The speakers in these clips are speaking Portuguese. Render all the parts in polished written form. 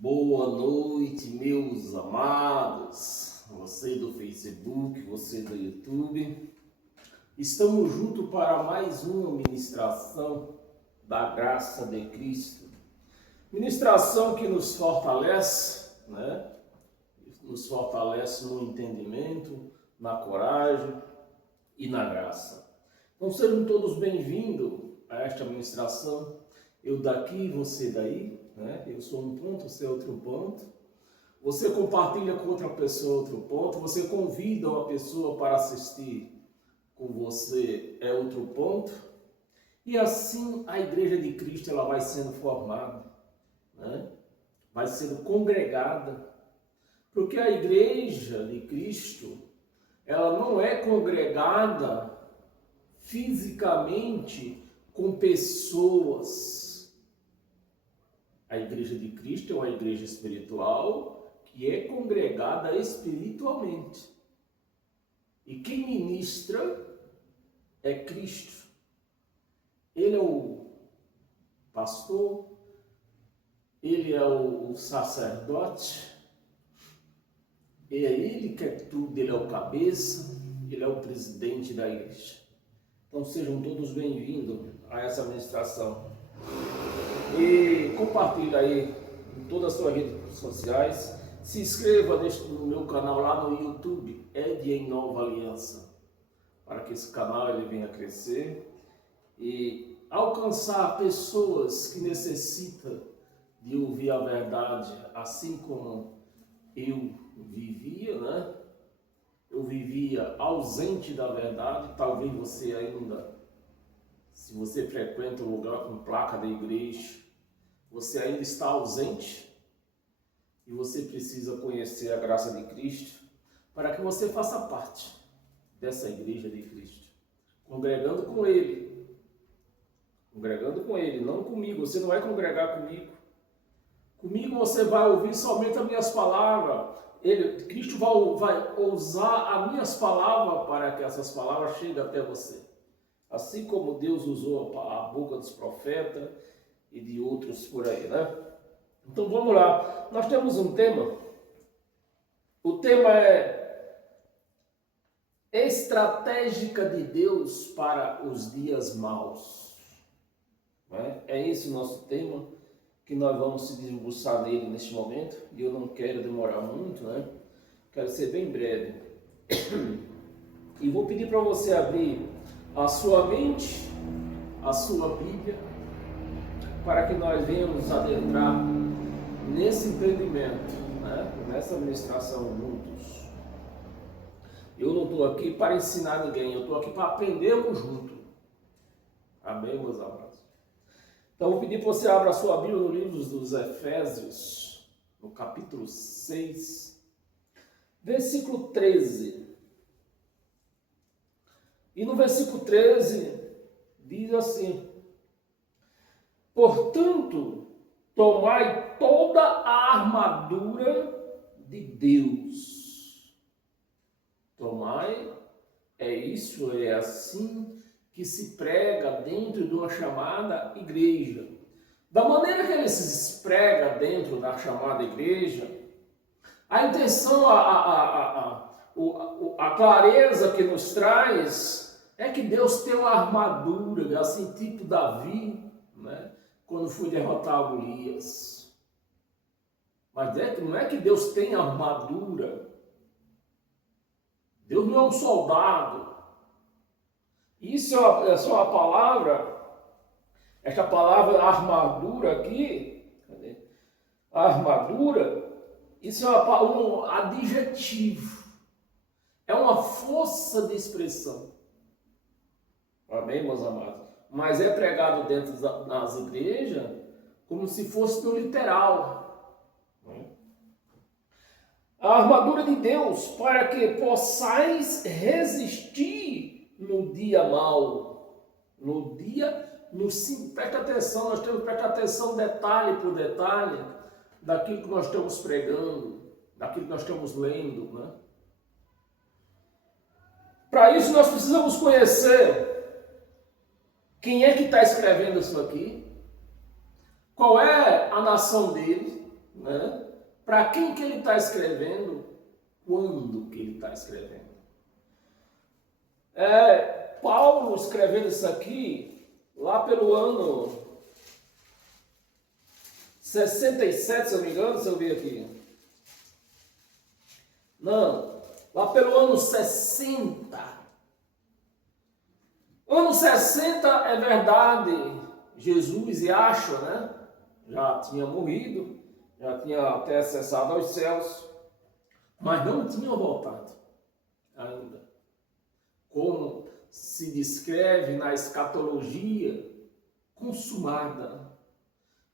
Boa noite, meus amados, você do Facebook, você do YouTube. Estamos juntos para mais uma ministração da graça de Cristo. Ministração que nos fortalece, né? Nos fortalece no entendimento, na coragem e na graça. Então sejam todos bem-vindos a esta ministração. Eu daqui, você daí, né? Eu sou um ponto, você é outro ponto. Você compartilha com outra pessoa outro ponto. Você convida uma pessoa para assistir com você, é outro ponto. E assim a Igreja de Cristo ela vai sendo formada, né? Vai sendo congregada. Porque a Igreja de Cristo ela não é congregada fisicamente com pessoas. A Igreja de Cristo é uma igreja espiritual que é congregada espiritualmente. E quem ministra é Cristo. Ele é o pastor, ele é o sacerdote, é ele que é tudo, ele é o cabeça, ele é o presidente da igreja. Então sejam todos bem-vindos a essa ministração. E compartilha aí em todas as suas redes sociais. Se inscreva no meu canal lá no YouTube, Ed em Nova Aliança, para que esse canal ele venha crescer e alcançar pessoas que necessitam de ouvir a verdade, assim como eu vivia, né? Eu vivia ausente da verdade. Talvez você ainda, se você frequenta um lugar com placa da igreja, você ainda está ausente e você precisa conhecer a graça de Cristo para que você faça parte dessa igreja de Cristo, congregando com Ele, não comigo. Você não vai congregar comigo. Comigo você vai ouvir somente as minhas palavras. Cristo vai usar as minhas palavras para que essas palavras cheguem até você. Assim como Deus usou a boca dos profetas e de outros por aí, né? Então vamos lá. Nós temos um tema. O tema é estratégica de Deus para os dias maus. Né? É esse o nosso tema que nós vamos se debruçar nele neste momento. E eu não quero demorar muito, né? Quero ser bem breve. E vou pedir para você abrir a sua mente, a sua Bíblia, para que nós venhamos adentrar nesse entendimento, né? Nessa administração juntos. Eu não estou aqui para ensinar ninguém, eu estou aqui para aprendermos juntos. Amém, meus amados? Então, vou pedir para você abra a sua Bíblia no livro dos Efésios, no capítulo 6, versículo 13. E no versículo 13 diz assim: portanto, tomai toda a armadura de Deus. Tomai, é isso, é assim que se prega dentro de uma chamada igreja. Da maneira que ele se prega dentro da chamada igreja, a intenção, a clareza que nos traz é que Deus tem uma armadura, assim, tipo Davi, né? Quando foi derrotar Golias. Mas não é que Deus tem armadura. Deus não é um soldado. Isso é só a palavra, esta palavra armadura aqui, a armadura, isso é um adjetivo, é uma força de expressão. Amém, meus amados? Mas é pregado dentro das igrejas como se fosse no literal. A armadura de Deus para que possais resistir no dia mau. Presta atenção, nós temos que prestar atenção detalhe por detalhe daquilo que nós estamos pregando, daquilo que nós estamos lendo, né? Para isso nós precisamos conhecer quem é que está escrevendo isso aqui, qual é a nação dele, né? Para quem que ele está escrevendo? Quando que ele está escrevendo? Paulo escrevendo isso aqui lá pelo ano 67, se eu não me engano, se eu ver aqui. Não, lá pelo ano 60. Ano 60 é verdade, Jesus e Yahshua, né? Já tinha morrido, já tinha até acessado aos céus, mas não tinha voltado ainda. Como se descreve na escatologia consumada,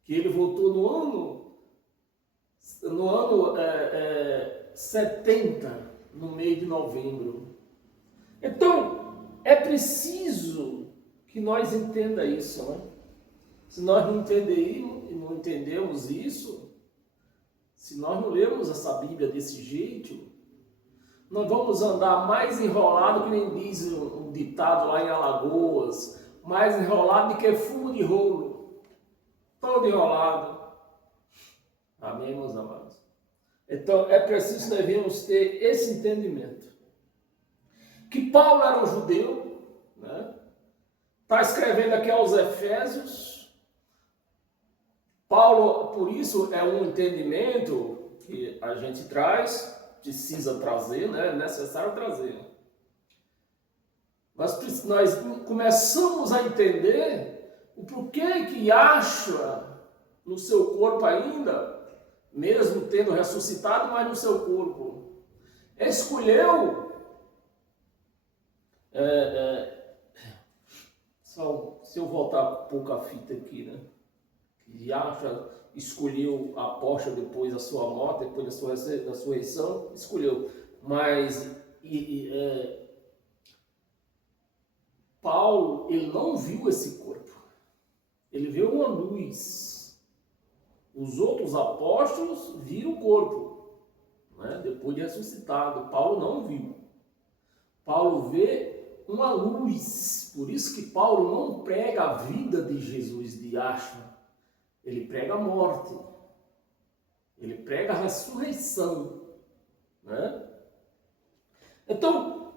que ele voltou no ano 70, no mês de novembro. Então, é preciso que nós entenda isso, né? Se nós não entendemos isso, se nós não lermos essa Bíblia desse jeito, nós vamos andar mais enrolado, que nem diz um ditado lá em Alagoas, mais enrolado do que fumo de rolo, todo enrolado. Amém, meus amados? Então, é preciso que devemos ter esse entendimento. Que Paulo era um judeu, né? Está escrevendo aqui aos Efésios. Paulo, por isso, é um entendimento que a gente precisa trazer, né? É necessário trazer. Nós começamos a entender o porquê que Yahshua, no seu corpo ainda, mesmo tendo ressuscitado, mas no seu corpo, escolheu só se eu voltar um pouco a fita aqui, né? Yahshua escolheu a apóstolo depois da sua morte, depois da sua ressurreição, escolheu. Mas Paulo, ele não viu esse corpo. Ele viu uma luz. Os outros apóstolos viram o corpo, né? Depois de ressuscitado. Paulo não viu. Paulo vê uma luz. Por isso que Paulo não prega a vida de Jesus, de Yahshua. Ele prega a morte. Ele prega a ressurreição, né? Então,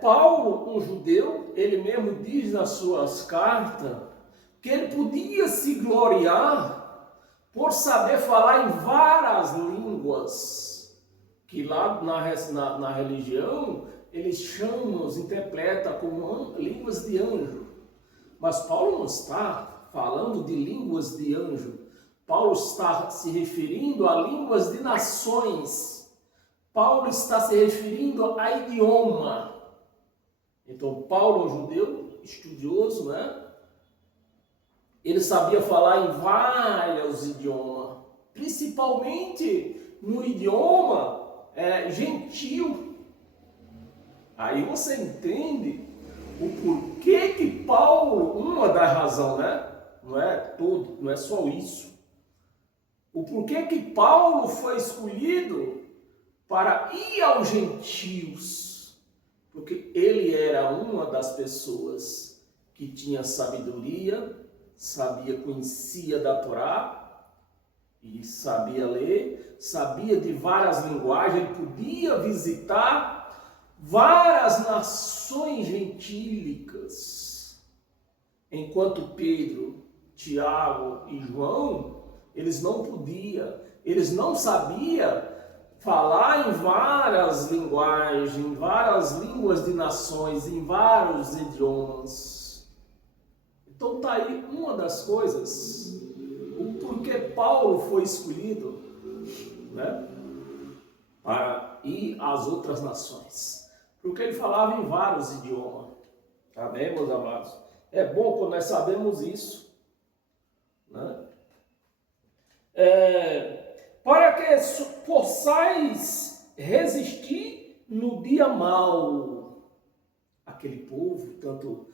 Paulo, um judeu, ele mesmo diz nas suas cartas que ele podia se gloriar por saber falar em várias línguas, que lá na religião eles chamam, interpretam como línguas de anjo. Mas Paulo não está falando de línguas de anjo. Paulo está se referindo a línguas de nações. Paulo está se referindo a idioma. Então, Paulo é um judeu estudioso, né? Ele sabia falar em vários idiomas, principalmente no idioma gentil. Aí você entende o porquê que Paulo, uma das razões, né? Não é tudo, não é só isso. O porquê que Paulo foi escolhido para ir aos gentios, porque ele era uma das pessoas que tinha sabedoria, conhecia da Torá e sabia ler, sabia de várias linguagens, ele podia visitar várias nações gentílicas, enquanto Pedro, Tiago e João, eles não podiam, eles não sabiam falar em várias linguagens, em várias línguas de nações, em vários idiomas. Então está aí uma das coisas, o porquê Paulo foi escolhido, né, para ir às outras nações. Porque ele falava em vários idiomas. Amém, meus amados? É bom quando nós sabemos isso, né? Para que possais resistir no dia mau. Aquele povo, todo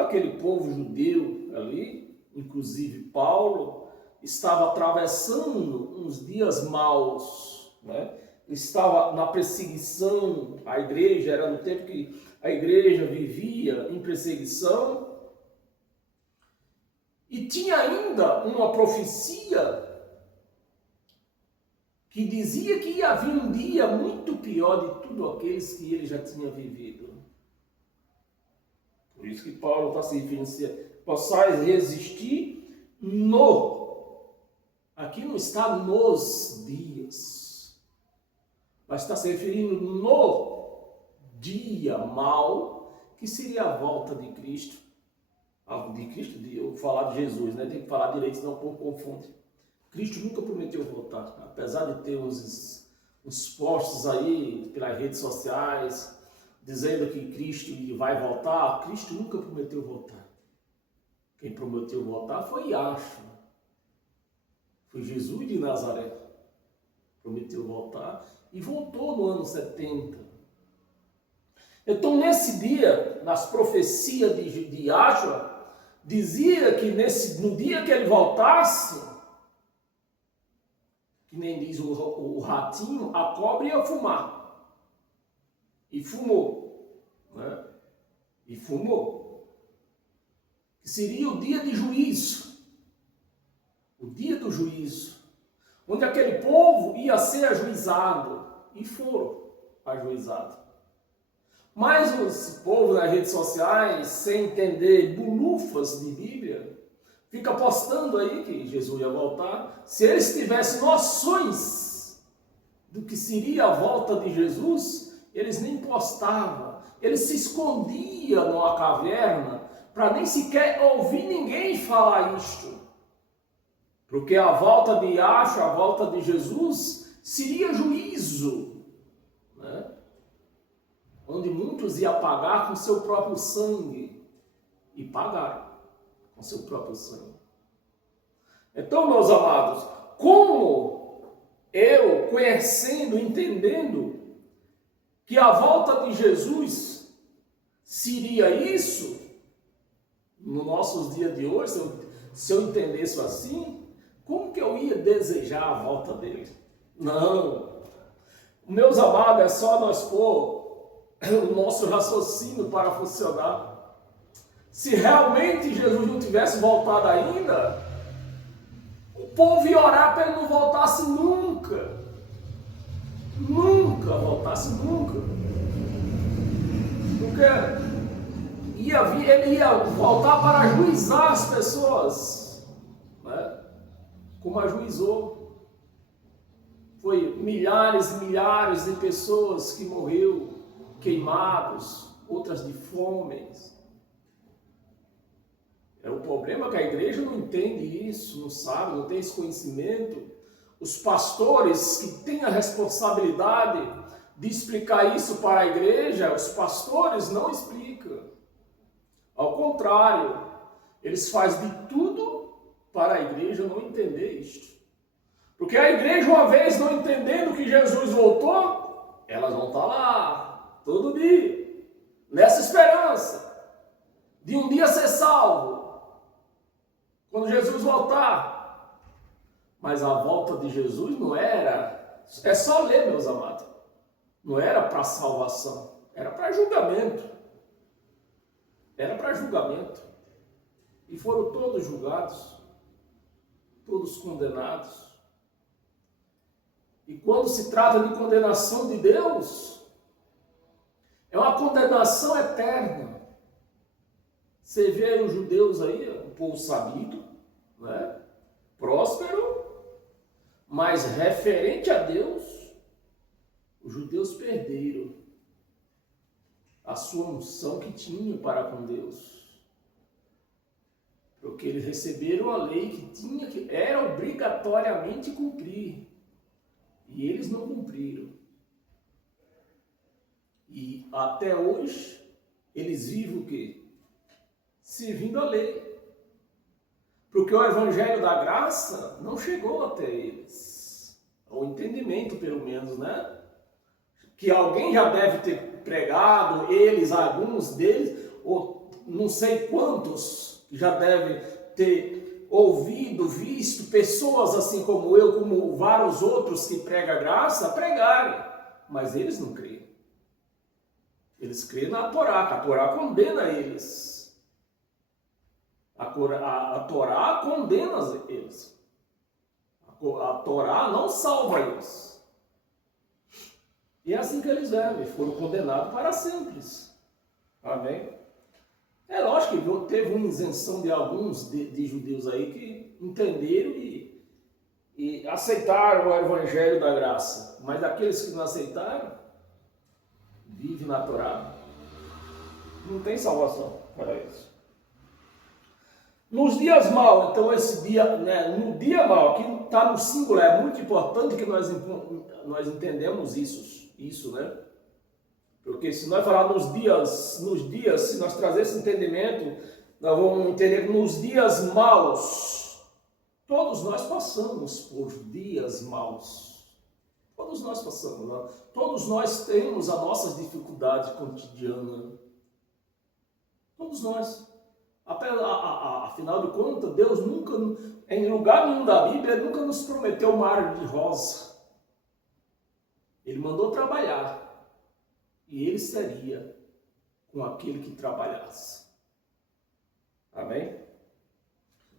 aquele povo judeu ali, inclusive Paulo, estava atravessando uns dias maus, né? Estava na perseguição, a igreja, era no tempo que a igreja vivia em perseguição, e tinha ainda uma profecia que dizia que ia vir um dia muito pior de tudo aqueles que ele já tinha vivido. Por isso que Paulo está se referindo, se possais resistir aqui não está nos dias, mas está se referindo no dia mau, que seria a volta de Cristo. Eu vou falar de Jesus, né? Tem que falar direito, senão o povo confunde. Cristo nunca prometeu voltar, apesar de ter uns postos aí pelas redes sociais, dizendo que Cristo vai voltar. Cristo nunca prometeu voltar. Quem prometeu voltar foi Yahshua. Foi Jesus de Nazaré. Prometeu voltar e voltou no ano 70. Então, nesse dia, nas profecias de Yahshua, dizia que no dia que ele voltasse, que nem diz o ratinho, a cobra ia fumar. E fumou. Né? E fumou. Que seria o dia de juízo. O dia do juízo. Onde aquele povo ia ser ajuizado. E foram ajuizados. Mas esse povo nas redes sociais, sem entender bulufas de Bíblia, fica postando aí que Jesus ia voltar. Se eles tivessem noções do que seria a volta de Jesus, eles nem postavam. Eles se escondiam numa caverna para nem sequer ouvir ninguém falar isto. Porque a volta de Yahshua, a volta de Jesus, seria juízo, né? Onde muitos iam pagar com seu próprio sangue. E pagaram com seu próprio sangue. Então, meus amados, como eu, conhecendo, entendendo que a volta de Jesus seria isso, nos nossos dias de hoje, se eu entendesse assim, como que eu ia desejar a volta dele? Não. Meus amados, é só nós pôr o nosso raciocínio para funcionar. Se realmente Jesus não tivesse voltado ainda, o povo ia orar para ele não voltasse nunca. Nunca voltasse, nunca. Porque ele ia voltar para ajuizar as pessoas, né? Como ajuizou. Foi milhares e milhares de pessoas que morreu queimados, outras de fome. O problema é que a igreja não entende isso, não sabe, não tem esse conhecimento. Os pastores que têm a responsabilidade de explicar isso para a igreja, os pastores não explicam. Ao contrário, eles fazem de tudo para a igreja não entender isto. Porque a igreja, uma vez não entendendo que Jesus voltou, elas vão estar lá todo dia, nessa esperança de um dia ser salvo, quando Jesus voltar. Mas a volta de Jesus não era, é só ler, meus amados, não era para salvação, era para julgamento. Era para julgamento. E foram todos julgados, todos condenados. E quando se trata de condenação de Deus, é uma condenação eterna. Você vê aí os judeus aí, um povo sabido, né? Próspero, mas referente a Deus, os judeus perderam a sua unção que tinham para com Deus. Porque eles receberam a lei que era obrigatoriamente cumprir. E eles não cumpriram. E até hoje, eles vivem o quê? Servindo a lei. Porque o evangelho da graça não chegou até eles. O entendimento, pelo menos, né? Que alguém já deve ter pregado, alguns deles, ou não sei quantos, já devem ter ouvido, visto pessoas assim como eu, como vários outros que pregam a graça, pregarem. Mas eles não creem. Eles creem na Torá, que a Torá condena eles. A Torá condena eles. A A Torá não salva eles. E é assim que eles vivem, foram condenados para sempre. Amém? É lógico que teve uma isenção de alguns de judeus aí que entenderam e aceitaram o evangelho da graça. Mas aqueles que não aceitaram, vivem na Torá. Não tem salvação para eles. Nos dias maus, então esse dia, né, no dia mau, aqui está no singular, é muito importante que nós entendemos isso, né? Porque se nós falarmos nos dias, se nós trazer esse entendimento, nós vamos entender que nos dias maus, todos nós passamos por dias maus. Todos nós passamos, né? Todos nós temos as nossas dificuldades cotidianas. Todos nós. Afinal de contas, Deus nunca, em lugar nenhum da Bíblia, nunca nos prometeu uma árvore de rosa. Ele mandou trabalhar. E ele seria com aquele que trabalhasse. Amém?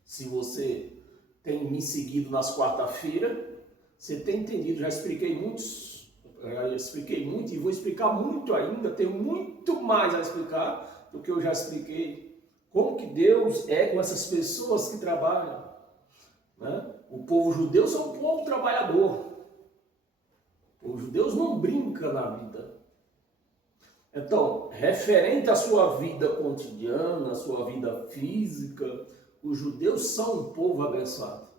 Se você tem me seguido nas quarta-feiras, você tem entendido, já expliquei muito e vou explicar muito ainda, tenho muito mais a explicar do que eu já expliquei. Como que Deus é com essas pessoas que trabalham. Né? O povo judeu é um povo trabalhador. O povo judeu não brinca na vida. Então, referente à sua vida cotidiana, à sua vida física, os judeus são um povo abençoado.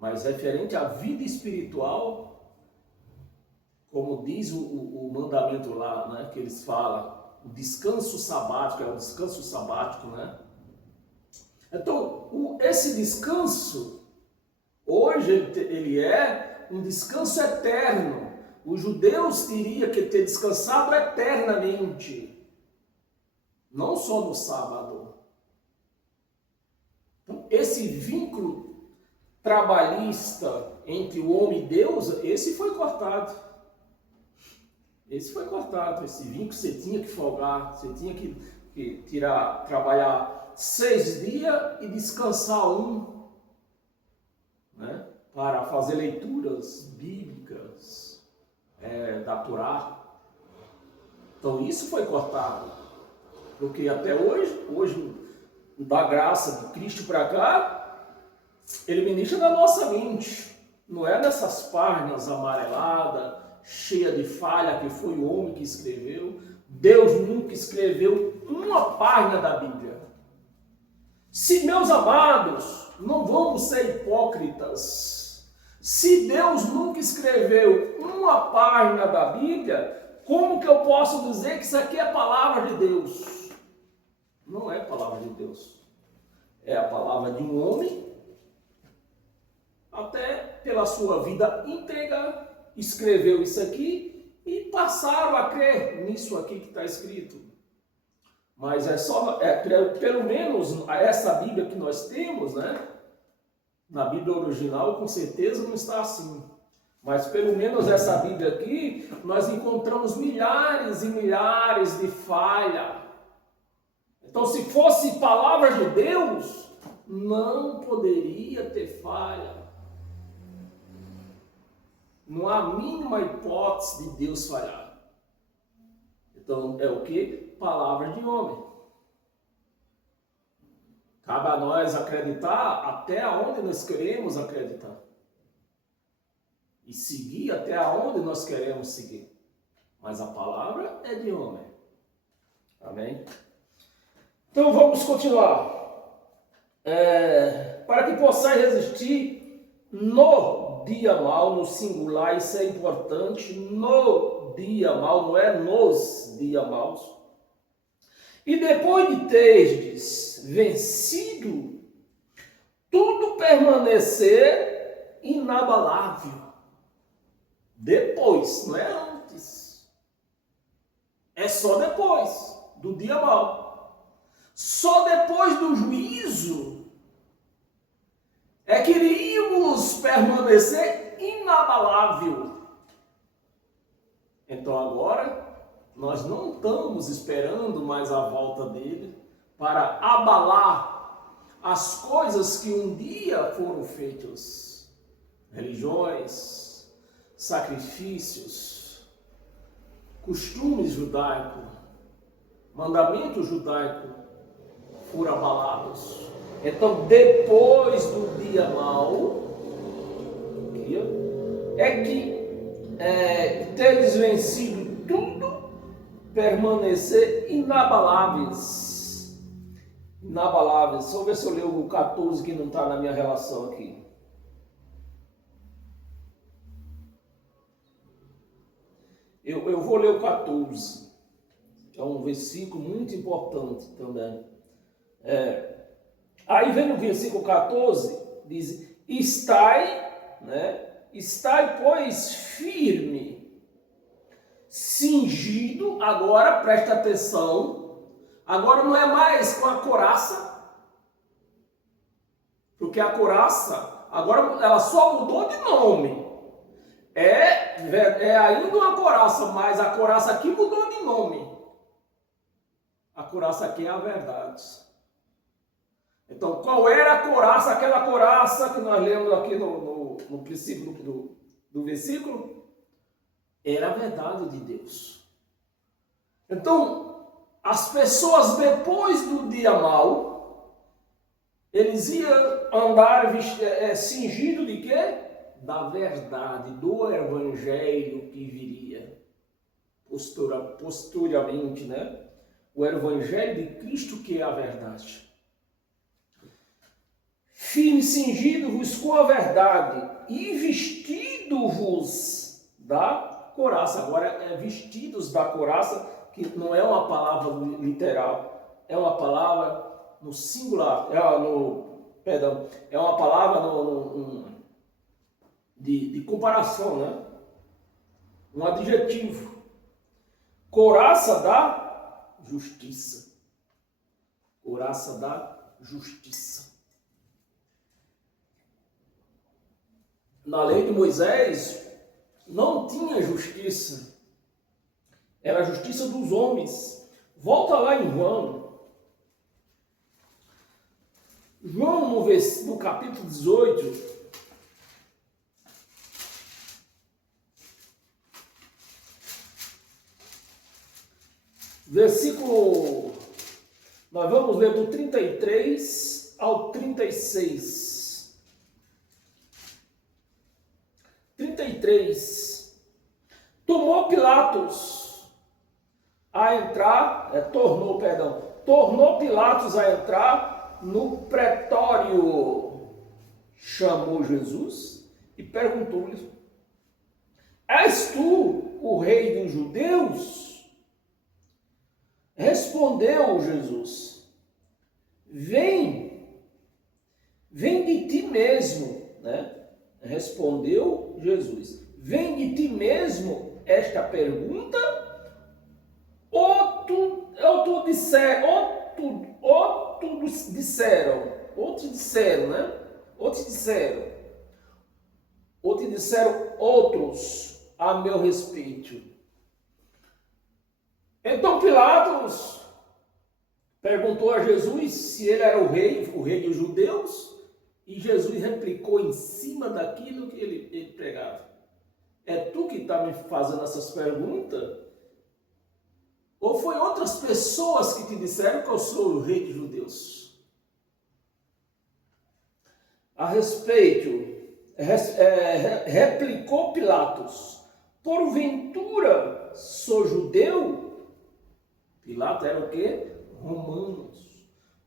Mas referente à vida espiritual, como diz o mandamento lá, né, que eles falam, o descanso sabático, é o descanso sabático, né? Então, esse descanso, hoje ele é um descanso eterno. Os judeus teriam que ter descansado eternamente, não só no sábado. Então, esse vínculo trabalhista entre o homem e Deus, esse foi cortado. Esse vínculo você tinha que folgar, você tinha que trabalhar 6 dias e descansar um, né? Para fazer leituras bíblicas, da Torá. Então isso foi cortado, porque até hoje da graça de Cristo para cá, ele ministra na nossa mente, não é nessas páginas amareladas, cheia de falha, que foi o homem que escreveu. Deus nunca escreveu uma página da Bíblia. Se, meus amados, não vamos ser hipócritas, se Deus nunca escreveu uma página da Bíblia, como que eu posso dizer que isso aqui é a palavra de Deus? Não é a palavra de Deus. É a palavra de um homem, até pela sua vida íntegra, escreveu isso aqui e passaram a crer nisso aqui que está escrito. Mas pelo menos essa Bíblia que nós temos, né? Na Bíblia original, com certeza não está assim. Mas pelo menos essa Bíblia aqui, nós encontramos milhares e milhares de falhas. Então, se fosse palavra de Deus, não poderia ter falha. Não há a mínima hipótese de Deus falhar. Então, é o que? Palavra de homem. Cabe a nós acreditar até onde nós queremos acreditar. E seguir até onde nós queremos seguir. Mas a palavra é de homem. Amém? Então, vamos continuar. Para que possais resistir no dia mau, no singular, isso é importante, no dia mau, não é nos dias maus. E depois de teres vencido, tudo permanecer inabalável. Depois, não é antes. É só depois do dia mau. Só depois do juízo é que iríamos permanecer inabalável. Então agora nós não estamos esperando mais a volta dele para abalar as coisas que um dia foram feitas. religiões, sacrifícios, costumes judaicos, mandamentos judaicos foram abalados. Então, depois do dia mau, é que teres vencido tudo, permanecer inabaláveis. Inabaláveis. Só ver se eu leio o 14 que não está na minha relação aqui. Eu vou ler o 14. É um versículo muito importante também. Aí vem o versículo 14, diz: estai, né? Estai, pois, firme, cingido. Agora, presta atenção, agora não é mais com a couraça, porque a couraça, agora ela só mudou de nome. É ainda uma couraça, mas a couraça aqui mudou de nome. A couraça aqui é a verdade. Então, qual era a couraça? Aquela couraça que nós lemos aqui no princípio do versículo? Era a verdade de Deus. Então, as pessoas depois do dia mau, eles iam andar cingido de quê? Da verdade, do evangelho que viria posteriormente, né? O evangelho de Cristo, que é a verdade. Firme, cingido-vos com a verdade e vestido-vos da couraça. Agora é vestidos da couraça, que não é uma palavra literal, é uma palavra no singular, é uma palavra de comparação, né? Um adjetivo. Couraça da justiça. Couraça da justiça. Na lei de Moisés, não tinha justiça. Era a justiça dos homens. Volta lá em João. João, no capítulo 18, versículo, nós vamos ler do 33 ao 36. 33. Tornou Pilatos a entrar no pretório. Chamou Jesus e perguntou-lhe: és tu o rei dos judeus? Respondeu Jesus: vem de ti mesmo, né? Respondeu Jesus: vem de ti mesmo esta pergunta? Ou te disseram outros a meu respeito. Então Pilatos perguntou a Jesus se ele era o rei dos judeus, e Jesus replicou em cima daquilo que ele pregava: é tu que está me fazendo essas perguntas? Ou foi outras pessoas que te disseram que eu sou o rei dos judeus? A respeito, replicou Pilatos: porventura sou judeu? Pilatos era o quê? Romanos.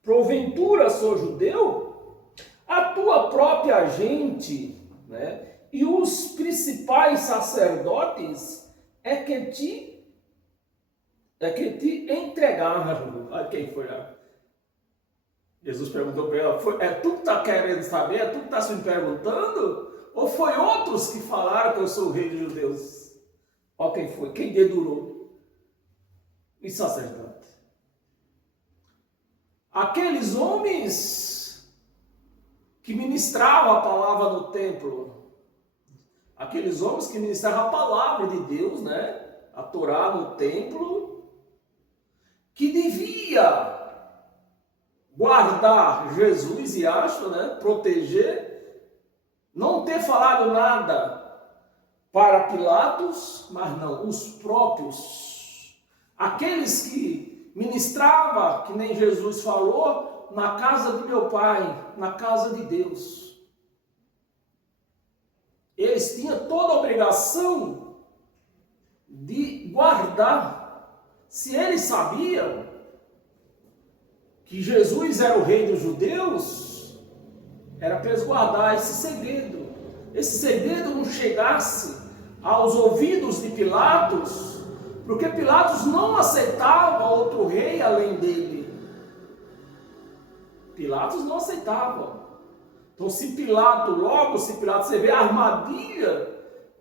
Porventura sou judeu? A tua própria gente, né, e os principais sacerdotes é que te entregaram. Olha quem foi lá. Jesus perguntou para ela: tu que está querendo saber? É tu que está se perguntando? Ou foi outros que falaram que eu sou o rei dos judeus? Olha quem foi, quem dedurou? Os sacerdotes. Aqueles homens que ministravam a palavra no templo, aqueles homens que ministravam a palavra de Deus, né? A Torá no templo, que devia guardar Jesus e acho, né? Proteger não ter falado nada para Pilatos, mas não, os próprios, aqueles que ministrava, que nem Jesus falou, na casa de meu pai, na casa de Deus. Eles tinham toda a obrigação de guardar. Se eles sabiam que Jesus era o rei dos judeus, era para eles guardar esse segredo. Esse segredo não chegasse aos ouvidos de Pilatos, porque Pilatos não aceitava outro rei além dele. Pilatos não aceitava. Então, se Pilatos, você vê a armadilha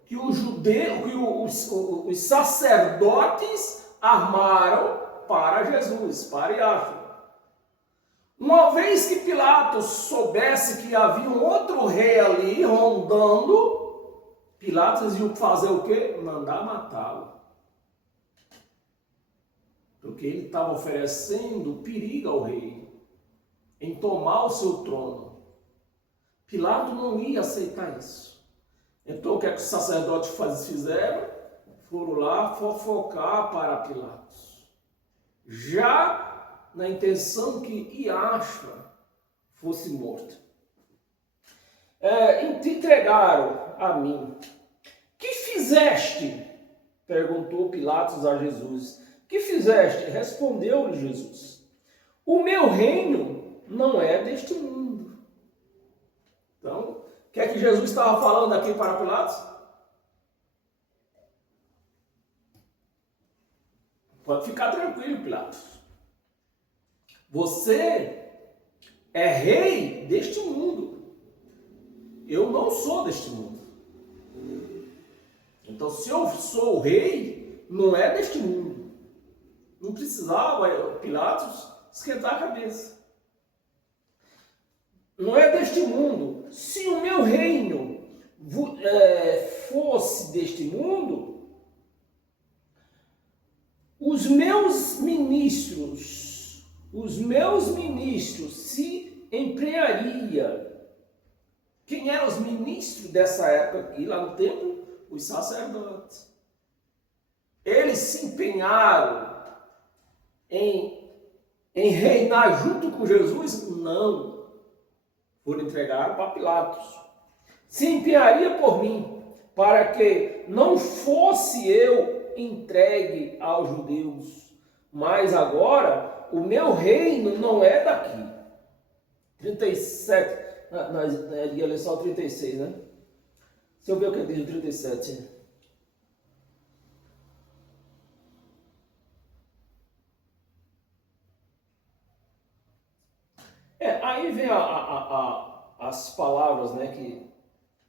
que os judeus, que os sacerdotes armaram para Jesus, para Yahshua. Uma vez que Pilatos soubesse que havia um outro rei ali rondando, Pilatos ia fazer o quê? Mandar matá-lo. Porque ele estava oferecendo perigo ao rei em tomar o seu trono. Pilatos não ia aceitar isso. Então o que é que os sacerdotes fizeram? Foram lá fofocar para Pilatos. Já na intenção que Yahshua fosse morto. Entregaram a mim. Que fizeste? Perguntou Pilatos a Jesus. Que fizeste? Respondeu-lhe Jesus. O meu reino não é deste mundo. Então, o que é que Jesus estava falando aqui para Pilatos? Pode ficar tranquilo, Pilatos. Você é rei deste mundo. Eu não sou deste mundo. Então, se eu sou o rei, não é deste mundo. Não precisava Pilatos esquentar a cabeça. Não é deste mundo. Se o meu reino fosse deste mundo, os meus ministros se empregaria. Quem eram os ministros dessa época aqui, lá no templo? Os sacerdotes. Eles se empenharam em reinar junto com Jesus? Não. Foram entregar para Pilatos. Se empenharia por mim, para que não fosse eu entregue aos judeus. Mas agora, o meu reino não é daqui. 37. Ia ler só o 36, né? Deixa eu ver o que diz o 37. Aí vem as palavras, né, que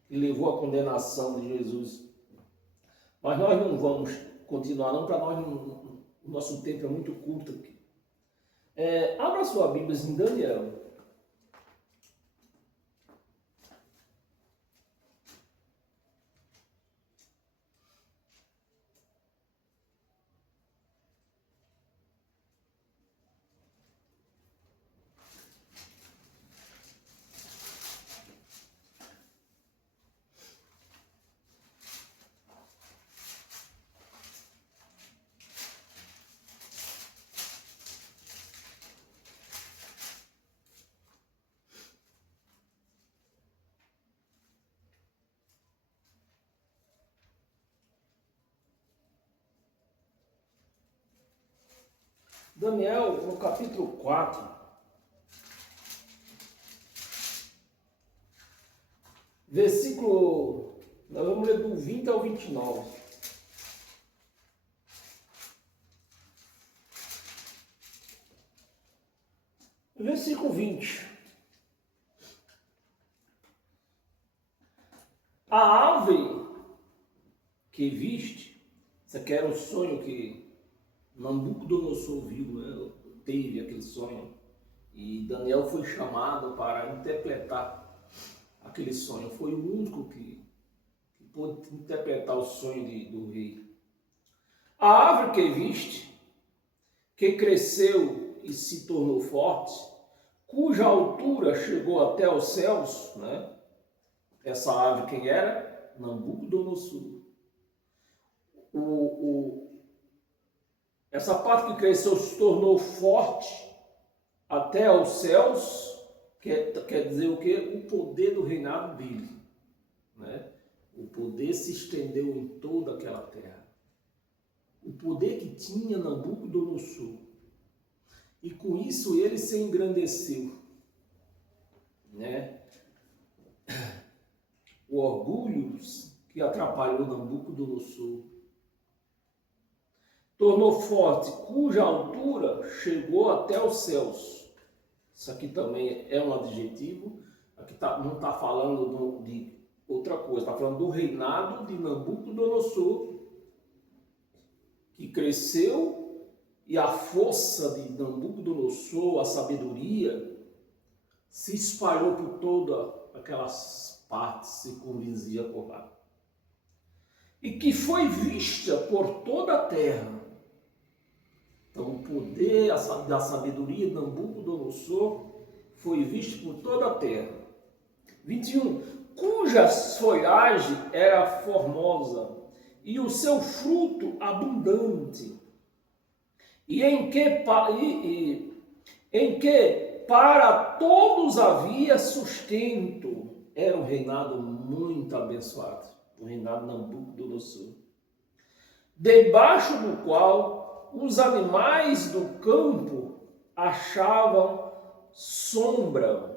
levou à condenação de Jesus. Mas nós não vamos continuar, não, para nós, o nosso tempo é muito curto aqui. Abra sua Bíblia em Daniel. Daniel, no capítulo 4, versículo, nós vamos ler do 20 ao 29. Versículo 20. A ave que viste, isso aqui era o sonho que Nabucodonosor viu, né? Teve aquele sonho. E Daniel foi chamado para interpretar aquele sonho. Foi o único que pôde interpretar o sonho do rei. A árvore que viste, que cresceu e se tornou forte, cuja altura chegou até os céus, né? Essa ave quem era? Nabucodonosor. Essa parte que cresceu se tornou forte até aos céus, quer dizer o quê? O poder do reinado dele, né? O poder se estendeu em toda aquela terra. O poder que tinha Nabucodonosor. E com isso ele se engrandeceu, né? O orgulho que atrapalhou Nabucodonosor tornou forte, cuja altura chegou até os céus. Isso aqui também é um adjetivo. Aqui não está falando de outra coisa, está falando do reinado de Nabucodonosor, que cresceu, e a força de Nabucodonosor, a sabedoria, se espalhou por todas aquelas partes circunvizinhas por lá. E que foi vista por toda a terra. Então, o poder da sabedoria de Nabucodonosor foi visto por toda a terra. 21. Cuja folhagem era formosa e o seu fruto abundante, e em que para todos havia sustento. Era um reinado muito abençoado, o reinado de Nabucodonosor, debaixo do qual os animais do campo achavam sombra,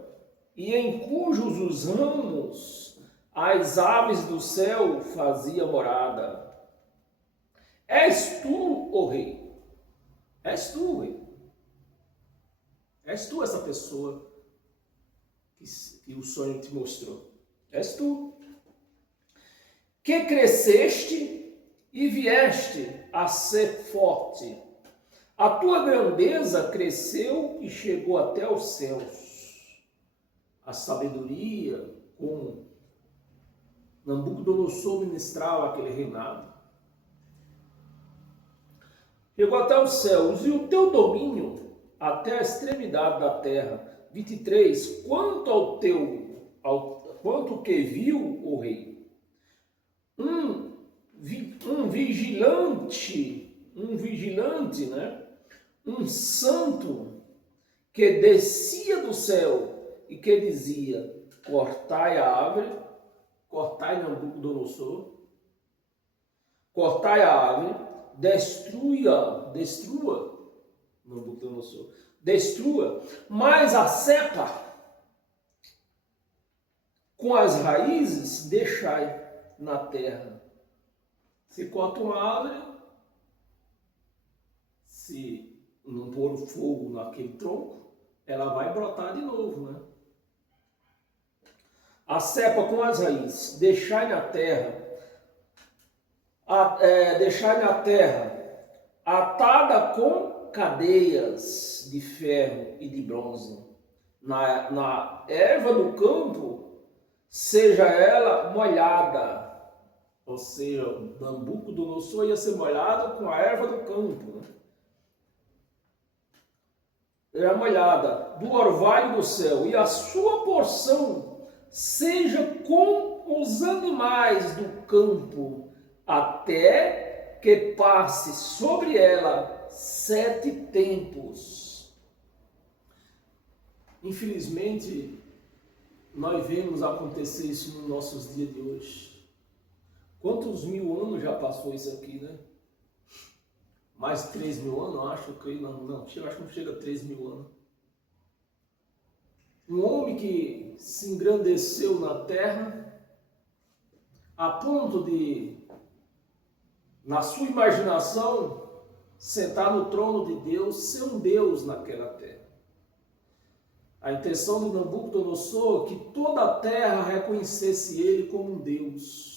e em cujos os ramos as aves do céu faziam morada. És tu, ó rei? És tu, rei? És tu essa pessoa que o sonho te mostrou? És tu, que cresceste e vieste a ser forte. A tua grandeza cresceu e chegou até os céus. A sabedoria, como Nabucodonosor ministrava aquele reinado, chegou até os céus, e o teu domínio até a extremidade da terra. 23. Quanto que viu o rei? Um vigilante, né? Um santo que descia do céu e que dizia: cortai a árvore, cortai Nabucodonosor, cortai a árvore, destrua Nabucodonosor, destrua, mas a cepa com as raízes deixai na terra. Se corta uma árvore, se não pôr fogo naquele tronco, ela vai brotar de novo, né? A cepa com as raízes, deixai na terra, atada com cadeias de ferro e de bronze. Na erva do campo, seja ela molhada. Ou seja, o Nabucodonosor ia ser molhado com a erva do campo, né? Era molhada do orvalho do céu, e a sua porção seja com os animais do campo, até que passe sobre ela 7 tempos. Infelizmente, nós vemos acontecer isso nos nossos dias de hoje. Quantos 1000 anos já passou isso aqui, né? Mais de 3.000 anos, acho que não, acho que não chega a 3.000 anos. Um homem que se engrandeceu na terra a ponto de, na sua imaginação, sentar no trono de Deus, ser um Deus naquela terra. A intenção de Nabucodonosor é que toda a terra reconhecesse ele como um Deus.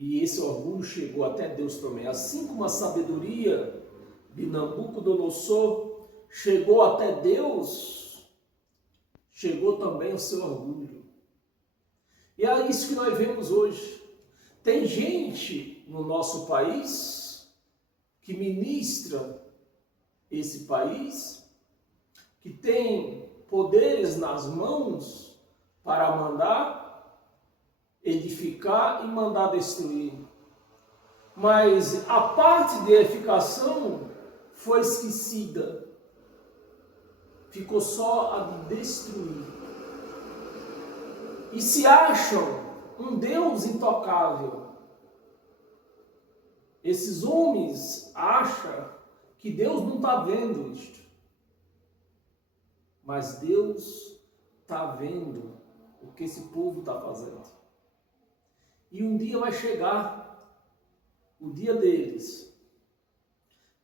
E esse orgulho chegou até Deus também. Assim como a sabedoria de Nabucodonosor chegou até Deus, chegou também o seu orgulho. E é isso que nós vemos hoje. Tem gente no nosso país que ministra esse país, que tem poderes nas mãos para mandar edificar e mandar destruir. Mas a parte de edificação foi esquecida. Ficou só a de destruir. E se acham um Deus intocável. Esses homens acham que Deus não está vendo isto. Mas Deus está vendo o que esse povo está fazendo. E um dia vai chegar o dia deles.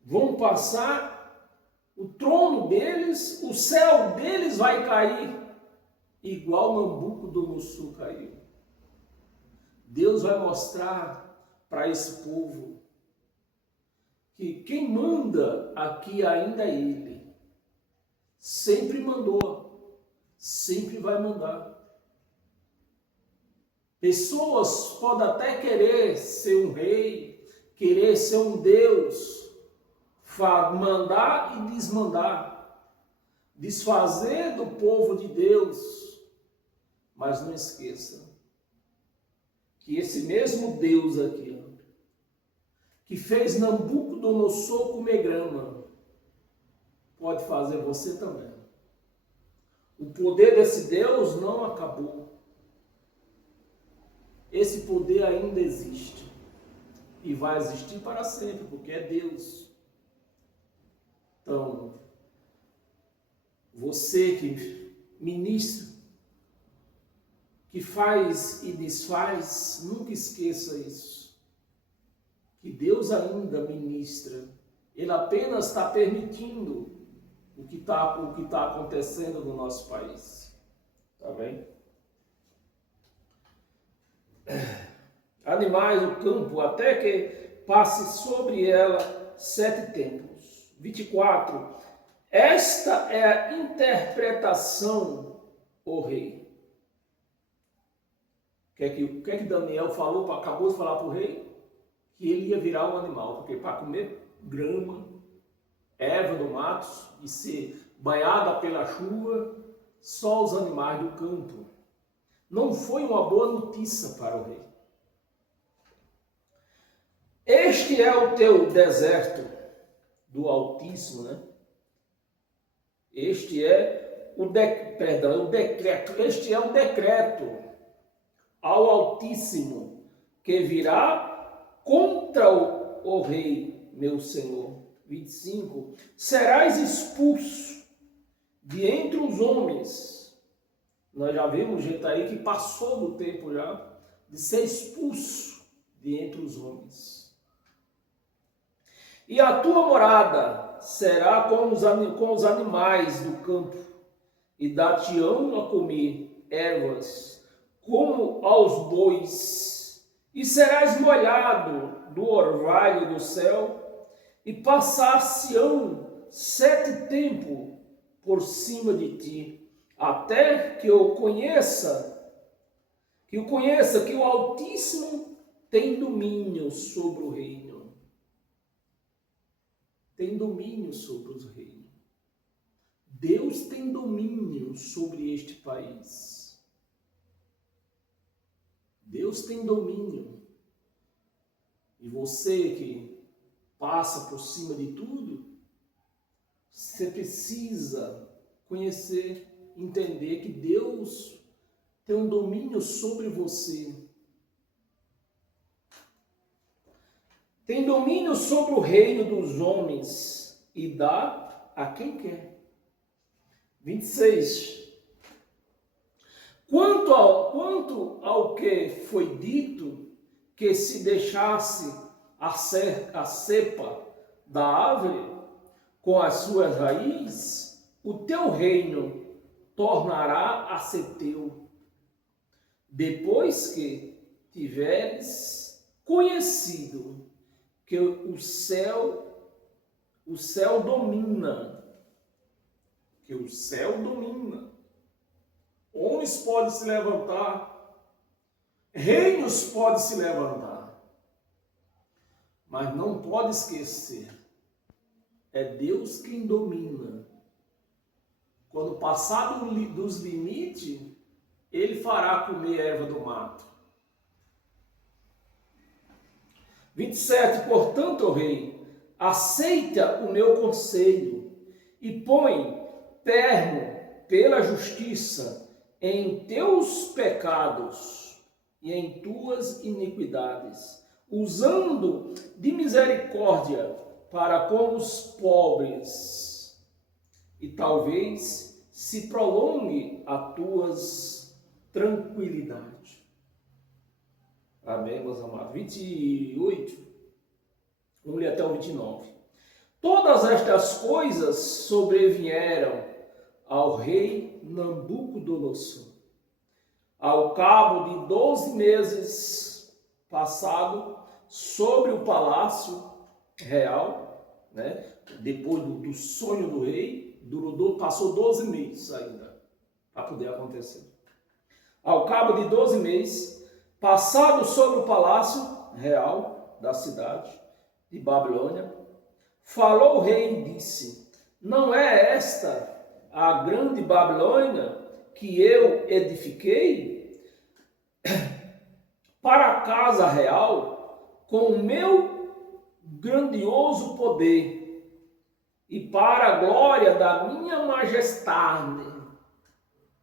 Vão passar o trono deles, o céu deles vai cair, igual Nabucodonosor caiu. Deus vai mostrar para esse povo que quem manda aqui ainda é Ele. Sempre mandou, sempre vai mandar. Pessoas podem até querer ser um rei, querer ser um Deus, mandar e desmandar, desfazer do povo de Deus. Mas não esqueça que esse mesmo Deus aqui, que fez Nabucodonosor comer grama, pode fazer você também. O poder desse Deus não acabou. Esse poder ainda existe e vai existir para sempre, porque é Deus. Então, você que ministra, que faz e desfaz, nunca esqueça isso. Que Deus ainda ministra. Ele apenas está permitindo o que tá acontecendo no nosso país. Tá bem? Animais do campo, até que passe sobre ela 7 tempos. 24. Esta é a interpretação, ó rei. O que é que Daniel falou, acabou de falar para o rei? Que ele ia virar um animal, porque para comer grama, erva do mato e ser banhada pela chuva, só os animais do campo. Não foi uma boa notícia para o rei. Este é o teu deserto do Altíssimo, né? Este é o decreto. Este é o decreto ao Altíssimo que virá contra o rei, meu Senhor. 25. Serás expulso de entre os homens. Nós já vimos gente aí que passou do tempo já de ser expulso de entre os homens. E a tua morada será com os animais do campo, e dar-te-ão a comer ervas, como aos bois, e serás molhado do orvalho do céu, e passar-se-ão 7 tempos por cima de ti, até que eu conheça que o Altíssimo tem domínio sobre o reino. Tem domínio sobre os reinos. Deus tem domínio sobre este país. Deus tem domínio. E você que passa por cima de tudo, você precisa conhecer, entender que Deus tem um domínio sobre você. Tem domínio sobre o reino dos homens e dá a quem quer. 26. Quanto ao que foi dito, que se deixasse a cepa da árvore com as suas raízes, o teu reino tornará a ser teu, depois que tiveres conhecido que o céu domina, homens podem se levantar, reinos podem se levantar, mas não pode esquecer, é Deus quem domina. Quando passar dos limites, ele fará comer erva do mato. 27. Portanto, ó rei, aceita o meu conselho e põe termo pela justiça em teus pecados e em tuas iniquidades, usando de misericórdia para com os pobres, e talvez se prolongue a tuas tranquilidade. Amém, meus amados. 28, vamos ler até o 29. Todas estas coisas sobrevieram ao rei Nabucodonosor, ao cabo de 12 meses passado sobre o palácio real, né? Depois do sonho do rei, passou 12 meses ainda para poder acontecer. Ao cabo de 12 meses, passado sobre o palácio real da cidade de Babilônia, falou o rei e disse: não é esta a grande Babilônia que eu edifiquei para a casa real com o meu grandioso poder e para a glória da minha majestade?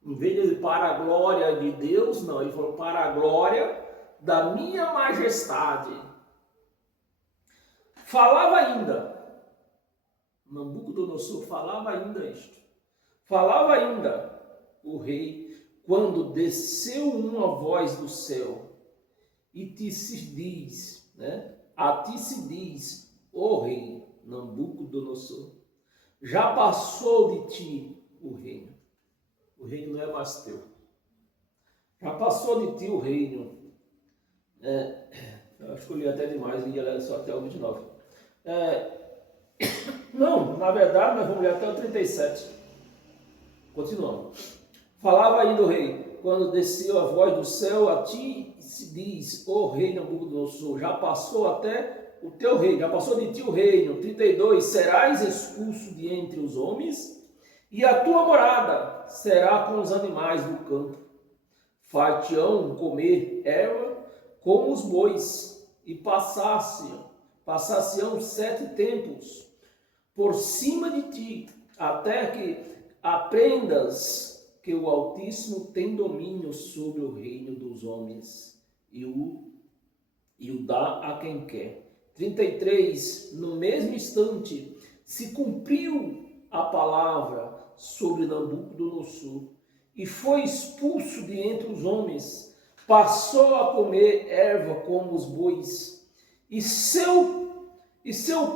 Em vez de dizer para a glória de Deus, não, ele falou para a glória da minha majestade. Falava ainda, Nabucodonosor falava ainda isto. Falava ainda o rei, quando desceu uma voz do céu e te se diz, né? A ti se diz, ó rei Nabucodonosor, já passou de ti o reino. O reino não é mais teu. Já passou de ti o reino. Eu acho que eu li até demais, li só até o 29. Não, na verdade, nós vamos ler até o 37. Continuando. Falava ainda o rei, quando desceu a voz do céu, a ti se diz, ó rei Nabucodonosor, já passou até o teu reino, já passou de ti o reino. 32, serás expulso de entre os homens, e a tua morada será com os animais do campo. Far-te-ão comer erva como os bois, e passar-se-ão 7 tempos por cima de ti, até que aprendas que o Altíssimo tem domínio sobre o reino dos homens e o dá a quem quer. 33, no mesmo instante se cumpriu a palavra sobre Nabucodonosor e foi expulso de entre os homens, passou a comer erva como os bois, e seu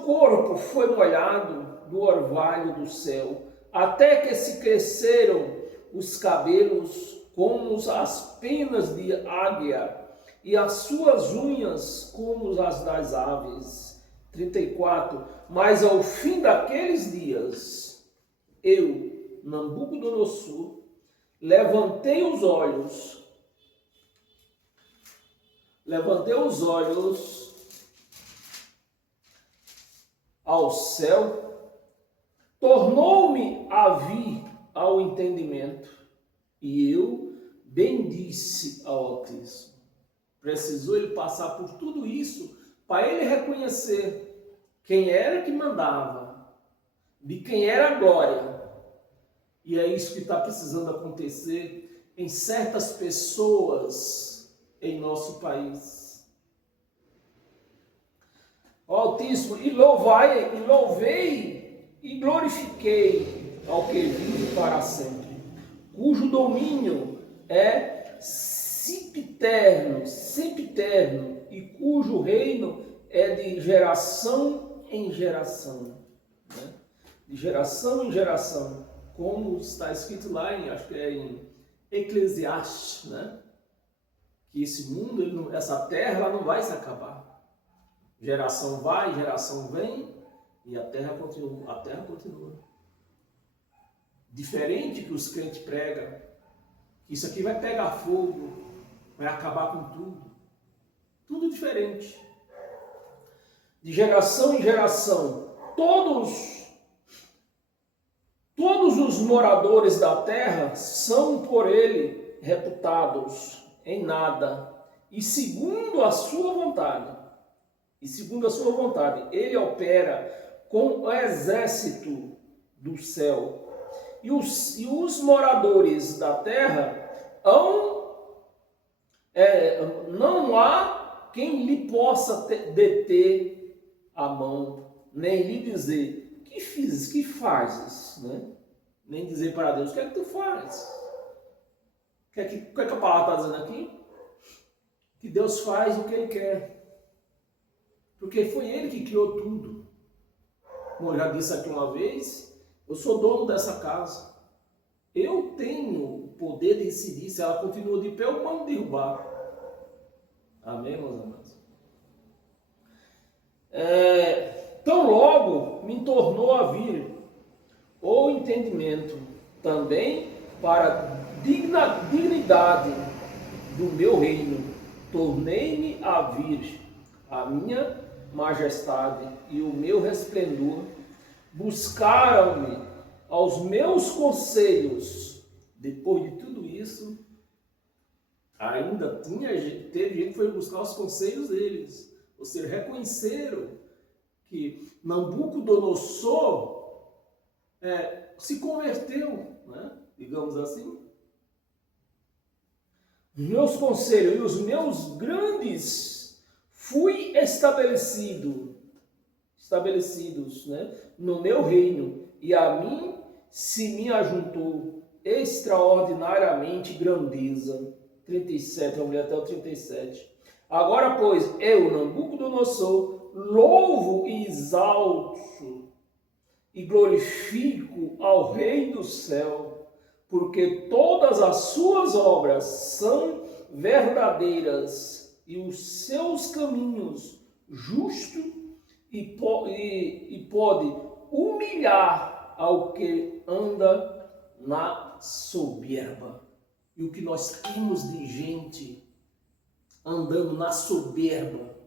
corpo foi molhado do orvalho do céu, até que se cresceram os cabelos como as penas de águia, e as suas unhas como as das aves. 34, mas ao fim daqueles dias, eu, Nabucodonosor, levantei os olhos ao céu, tornou-me a vir ao entendimento, e eu bendisse ao Altíssimo. Precisou ele passar por tudo isso para ele reconhecer quem era que mandava, de quem era a glória. E é isso que está precisando acontecer em certas pessoas em nosso país. Ó Altíssimo, e louvei e glorifiquei ao que vive para sempre, cujo domínio é sempiterno, e cujo reino é de geração em geração, né? De geração em geração, como está escrito lá acho que é em Eclesiastes, né? Que esse mundo, essa terra, ela não vai se acabar. Geração vai, geração vem, e a terra continua. Diferente que os crentes pregam, isso aqui vai pegar fogo, vai acabar com tudo. Tudo diferente. De geração em geração, todos os moradores da terra são por ele reputados em nada, e segundo a sua vontade, ele opera com o exército do céu. E os moradores da terra, não há quem lhe possa deter a mão, nem lhe dizer, que fazes, né? Nem dizer para Deus, o que é que tu faz? O que é que a palavra está dizendo aqui? Que Deus faz o que Ele quer. Porque foi Ele que criou tudo. Como eu já disse aqui uma vez, eu sou dono dessa casa. Eu tenho o poder de decidir se ela continua de pé ou mando derrubar. Amém, meus amados? Tão logo me tornou a vir o entendimento também para a dignidade do meu reino. Tornei-me a vir a minha majestade e o meu resplendor. Buscaram-me aos meus conselhos. Depois de tudo isso, ainda teve gente que foi buscar os conselhos deles. Ou seja, reconheceram que Nabucodonosor se converteu, né? Digamos assim. Meus conselhos e os meus grandes fui estabelecidos, né, no meu reino, e a mim se me ajuntou extraordinariamente grandeza. 37, vamos ler até o 37. Agora, pois, eu, Nabucodonosor, louvo e exalto e glorifico ao Rei do céu, porque todas as suas obras são verdadeiras e os seus caminhos justos, e pode humilhar ao que anda na soberba. E o que nós temos de gente andando na soberba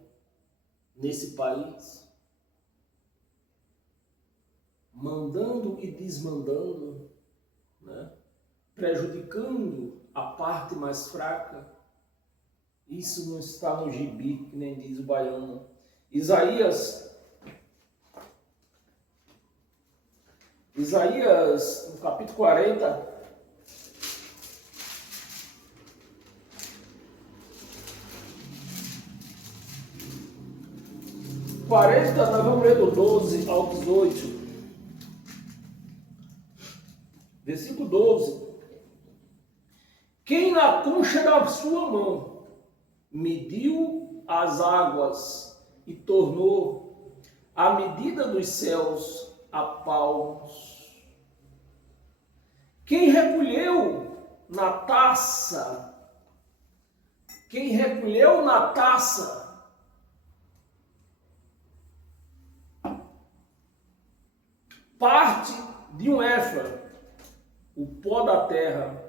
nesse país, mandando e desmandando, né? Prejudicando a parte mais fraca. Isso não está no gibi, que nem diz o baiano. Isaías, no capítulo 40, nós vamos ler do 12 ao 18. Versículo 12. Quem na concha da sua mão mediu as águas e tornou a medida dos céus a palmos. Quem recolheu na taça parte de um éfa, o pó da terra,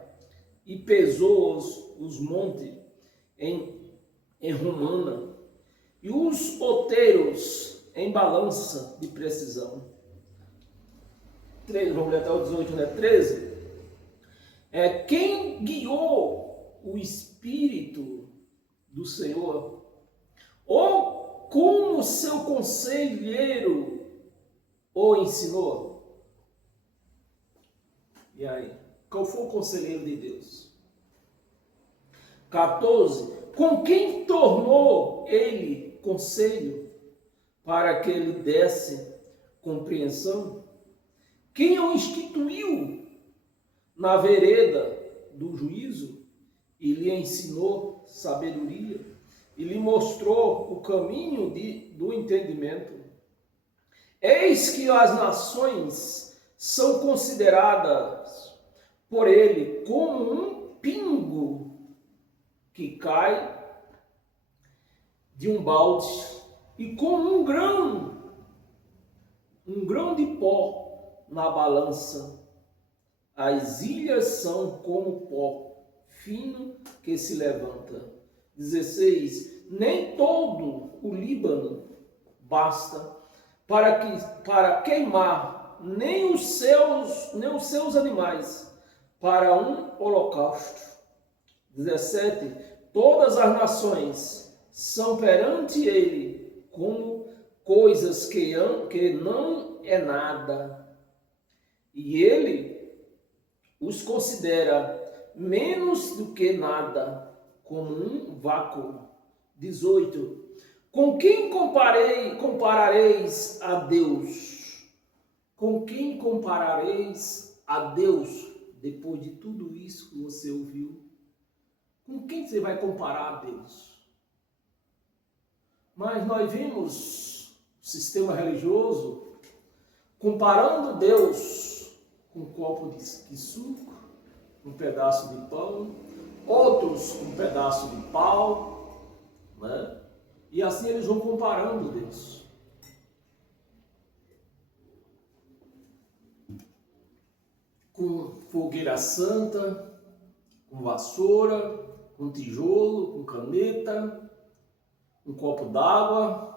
e pesou os montes em romana, e os outeiros em balança de precisão. 13, vamos ler até o 18, né? 13. Quem guiou o Espírito do Senhor, ou como seu conselheiro o ensinou? E aí? Qual foi o conselheiro de Deus? 14. Com quem tornou ele conselho para que ele desse compreensão? Quem o instituiu na vereda do juízo e lhe ensinou sabedoria e lhe mostrou o caminho do entendimento? Eis que as nações são consideradas por ele como um pingo que cai de um balde e como um grão de pó na balança. As ilhas são como pó fino que se levanta. 16. Nem todo o Líbano basta para queimar, nem os seus animais para um holocausto. 17. Todas as nações são perante ele como coisas que não é nada, e ele os considera menos do que nada, como um vácuo. 18. Com quem comparareis a Deus? Com quem comparareis a Deus depois de tudo isso que você ouviu? Com quem você vai comparar a Deus? Mas nós vimos o sistema religioso comparando Deus com um copo de suco, um pedaço de pão, outros com um pedaço de pau, né? E assim eles vão comparando Deus. Com fogueira santa, com vassoura, com tijolo, com caneta, um copo d'água.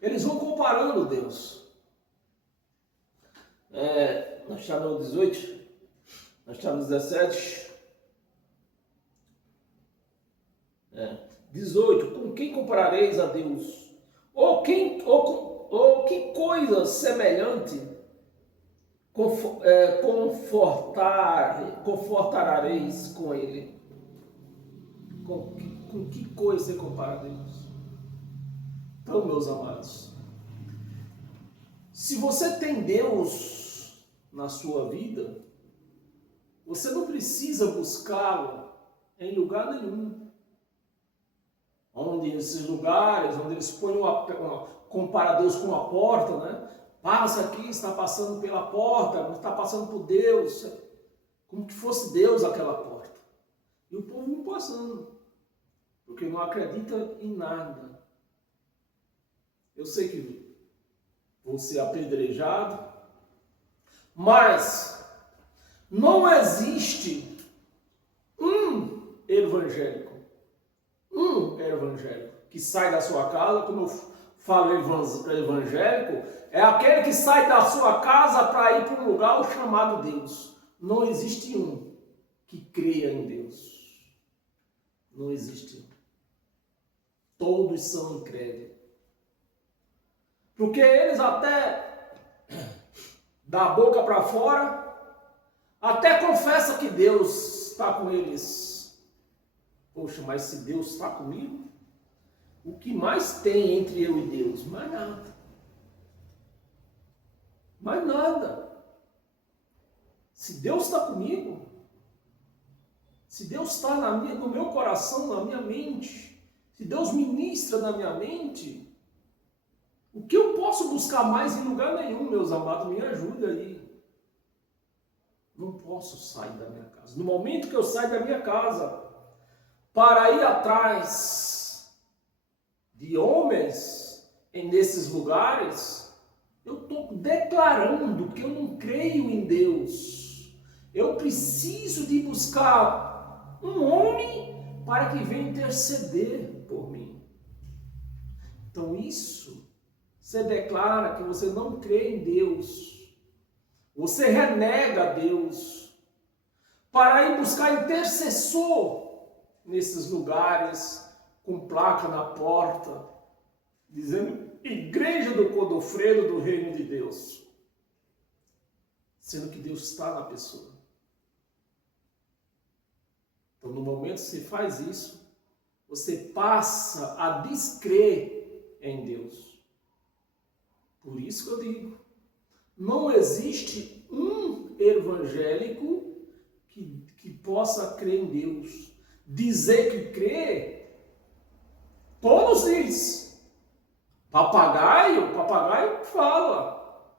Eles vão comparando Deus. Nós estamos no 18, nós estamos no 17. 18. Com quem comparareis a Deus? Ou que coisa semelhante confortareis com ele? Com que coisa você compara a Deus? Então, meus amados, se você tem Deus na sua vida, você não precisa buscá-lo em lugar nenhum. Onde esses lugares, onde eles põem compara Deus com uma porta, né? Passa aqui, está passando pela porta, está passando por Deus, como que fosse Deus aquela porta. E o povo não passando, porque não acredita em nada. Eu sei que vou ser apedrejado, mas não existe um evangélico que sai da sua casa. Como eu falo evangélico, é aquele que sai da sua casa para ir para um lugar chamado Deus. Não existe um que creia em Deus. Não existe um. Todos são incrédulos. Porque eles até da boca para fora, até confessa que Deus está com eles. Poxa, mas se Deus está comigo, o que mais tem entre eu e Deus? Mais nada. Mais nada. Se Deus está comigo, se Deus está no meu coração, na minha mente, se Deus ministra na minha mente, o que eu posso buscar mais em lugar nenhum, meus amados? Me ajuda aí. Não posso sair da minha casa. No momento que eu saio da minha casa para ir atrás de homens nesses lugares, eu estou declarando que eu não creio em Deus. Eu preciso de buscar um homem para que venha interceder por mim. Então isso, você declara que você não crê em Deus. Você renega Deus para ir buscar intercessor nesses lugares, com placa na porta, dizendo Igreja do Codofredo do Reino de Deus, sendo que Deus está na pessoa. Então, no momento que você faz isso, você passa a descrer em Deus. Por isso que eu digo, não existe um evangélico que possa crer em Deus. Dizer que crê, todos dizem. Papagaio fala.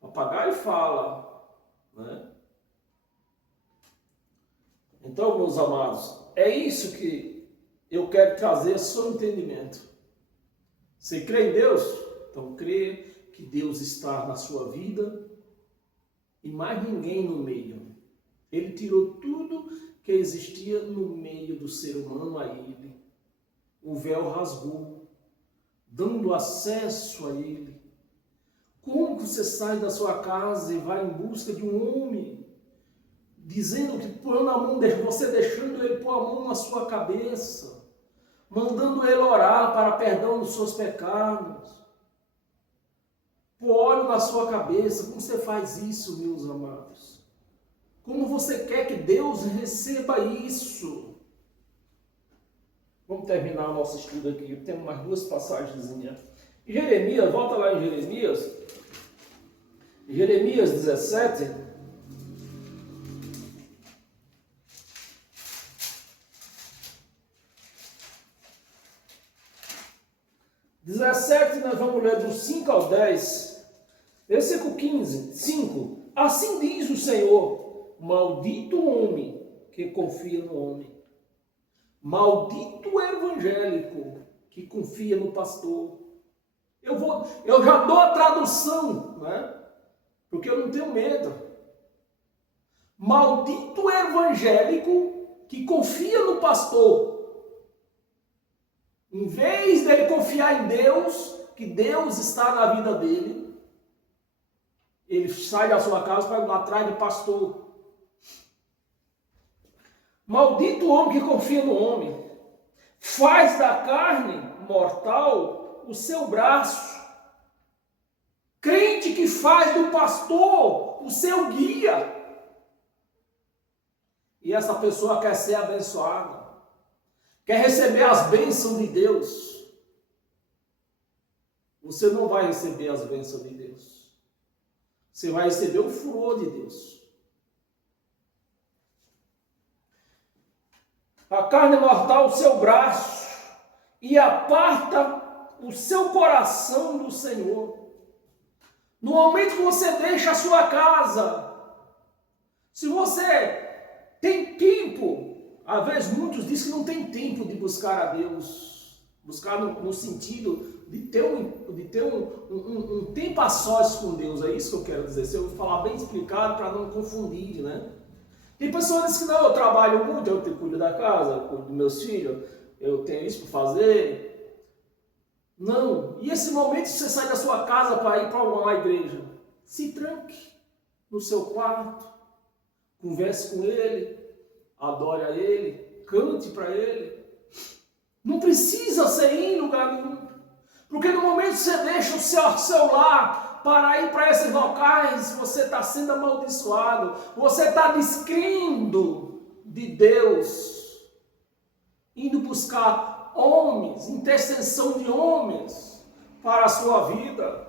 Papagaio fala, né? Então, meus amados, é isso que eu quero trazer seu entendimento. Você crê em Deus? Então crê que Deus está na sua vida e mais ninguém no meio. Ele tirou tudo que existia no meio do ser humano a ele. O véu rasgou, dando acesso a ele. Como você sai da sua casa e vai em busca de um homem, dizendo que pondo a mão, você deixando ele pôr a mão na sua cabeça, mandando ele orar para perdão dos seus pecados, pôr óleo na sua cabeça. Como você faz isso, meus amados? Como você quer que Deus receba isso? Vamos terminar o nosso estudo aqui. Temos mais duas passagens. Jeremias, volta lá em Jeremias. Jeremias 17. Nós vamos ler do 5 ao 10. Versículo 15. 5. Assim diz o Senhor: maldito o homem que confia no homem. Maldito o evangélico que confia no pastor. Eu já dou a tradução, né? Porque eu não tenho medo. Maldito o evangélico que confia no pastor. Em vez dele confiar em Deus, que Deus está na vida dele, ele sai da sua casa para ir atrás de pastor. Maldito o homem que confia no homem, faz da carne mortal o seu braço. Crente que faz do pastor o seu guia. E essa pessoa quer ser abençoada, quer receber as bênçãos de Deus. Você não vai receber as bênçãos de Deus. Você vai receber o furor de Deus. A carne mortal, o seu braço, e aparta o seu coração do Senhor. No momento que você deixa a sua casa, se você tem tempo, às vezes muitos dizem que não tem tempo de buscar a Deus, buscar no sentido de ter um tempo a sós com Deus, é isso que eu quero dizer. Se eu falar bem explicado para não confundir, né? Tem pessoas que dizem que não, eu trabalho muito, eu cuido da casa, eu cuido dos meus filhos, eu tenho isso para fazer. Não. E esse momento que você sai da sua casa para ir para uma igreja, se tranque no seu quarto, converse com ele, adore a ele, cante para ele. Não precisa ser em lugar nenhum. Porque no momento que você deixa o seu celular para ir para esses locais, você está sendo amaldiçoado, você está descrendo de Deus, indo buscar homens, intercessão de homens para a sua vida.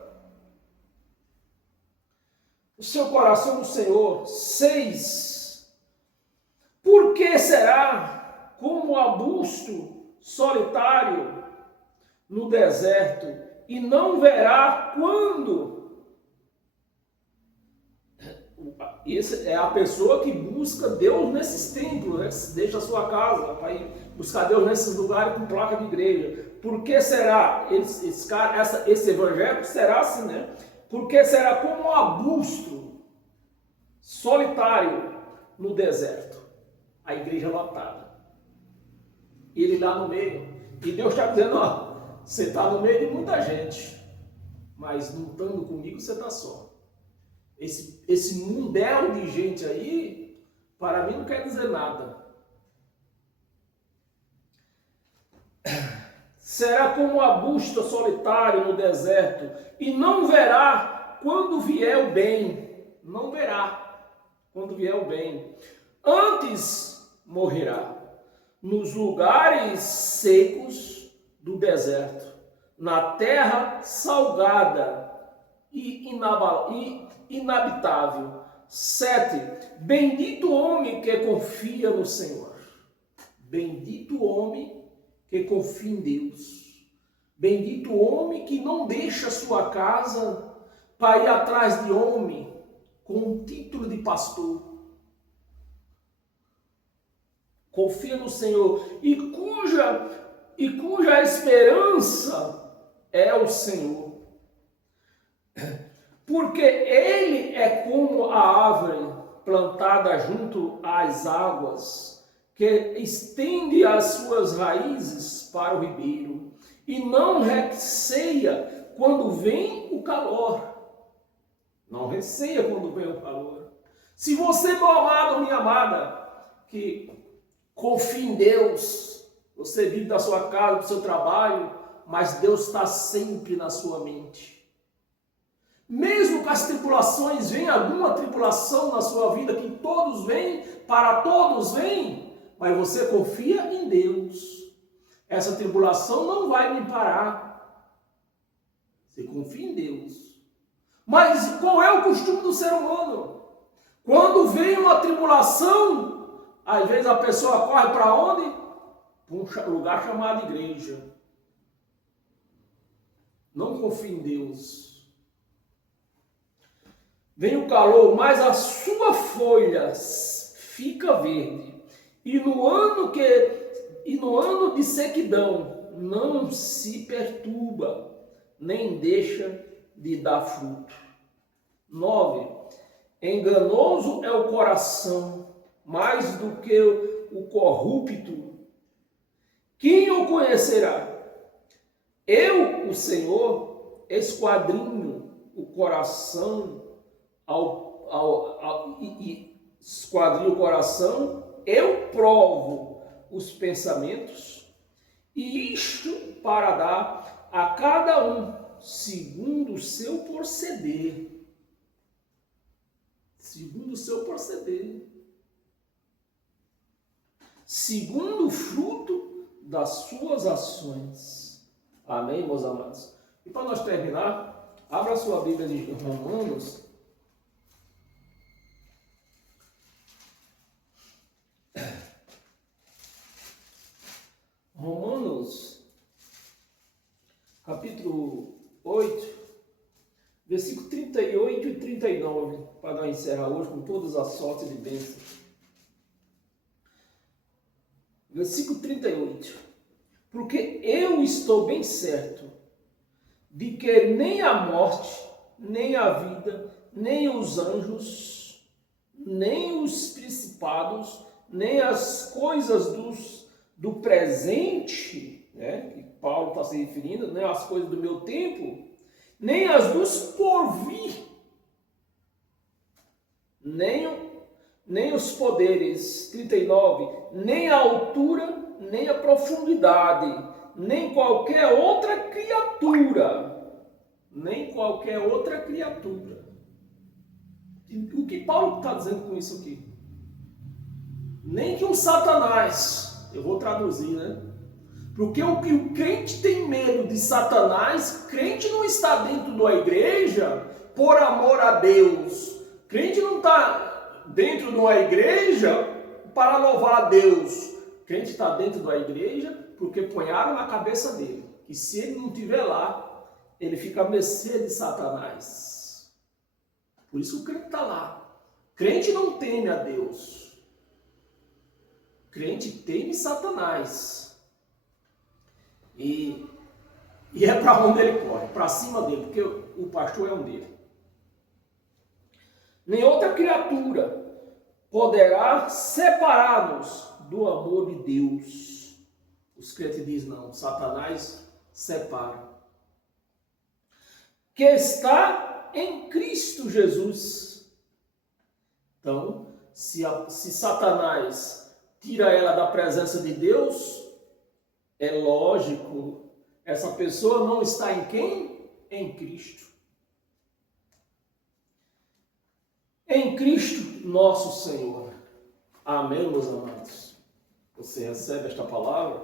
O seu coração do Senhor. 6. Por que será como arbusto solitário no deserto e não verá quando? Essa é a pessoa que busca Deus nesses templos, né? Deixa a sua casa para ir buscar Deus nesses lugares com placa de igreja. Por que será? Esse evangelho será assim, né? Porque será como um arbusto solitário no deserto. A igreja lotada. Ele lá no meio. E Deus está dizendo, ó, você está no meio de muita gente, mas não estando comigo, você está só. Esse mundel de gente aí, para mim não quer dizer nada. Será como um arbusto solitário no deserto, e não verá quando vier o bem. Não verá quando vier o bem. Antes morrerá nos lugares secos do deserto, na terra salgada e inabitável. 7. Bendito o homem que confia no Senhor. Bendito o homem que confia em Deus. Bendito o homem que não deixa sua casa para ir atrás de homem com um título de pastor. Confia no Senhor e cuja esperança é o Senhor. Porque ele é como a árvore plantada junto às águas, que estende as suas raízes para o ribeiro, e não receia quando vem o calor. Não receia quando vem o calor. Se você, meu amado ou minha amada, que confia em Deus, você vive da sua casa, do seu trabalho, mas Deus está sempre na sua mente. Mesmo que as tribulações venham, alguma tribulação na sua vida, que todos vêm, para todos vêm, mas você confia em Deus. Essa tribulação não vai me parar. Você confia em Deus. Mas qual é o costume do ser humano? Quando vem uma tribulação, às vezes a pessoa corre para onde? Para um lugar chamado igreja. Não confia em Deus. Vem o calor, mas a sua folha fica verde. E no ano de sequidão não se perturba, nem deixa de dar fruto. 9. Enganoso é o coração, mais do que o corrupto. Quem o conhecerá? Eu, o Senhor, esquadrinho o coração esquadrinho o coração, eu provo os pensamentos, e isto para dar a cada um segundo o seu proceder. Segundo o seu proceder. Segundo o fruto das suas ações. Amém, meus amados? E para nós terminar, abra sua Bíblia de Romanos. Romanos, capítulo 8, versículo 38 e 39, para nós encerrar hoje com todas as sortes de bênçãos. Versículo 38. Porque eu estou bem certo de que nem a morte, nem a vida, nem os anjos, nem os principados, nem as coisas do presente, né, que Paulo está se referindo, nem as coisas do meu tempo, nem as dos porvir, nem os poderes, 39, nem a altura, nem a profundidade, nem qualquer outra criatura. O que Paulo está dizendo com isso aqui? Nem que um Satanás, eu vou traduzir, né? Porque o que o crente tem medo de Satanás, crente não está dentro da igreja por amor a Deus. Crente não está dentro de uma igreja para louvar a Deus. Crente está dentro da igreja porque punharam na cabeça dele que se ele não estiver lá, ele fica à mercê de Satanás. Por isso o crente está lá. Crente não teme a Deus. Crente teme Satanás. E é para onde ele corre? Para cima dele, porque o pastor é um dele. Nem outra criatura poderá separar-nos do amor de Deus. Os crentes dizem não, Satanás separa. Que está em Cristo Jesus. Então, se Satanás tira ela da presença de Deus, é lógico, essa pessoa não está em quem? Em Cristo. Em Cristo nosso Senhor. Amém, meus amados? Você recebe esta palavra?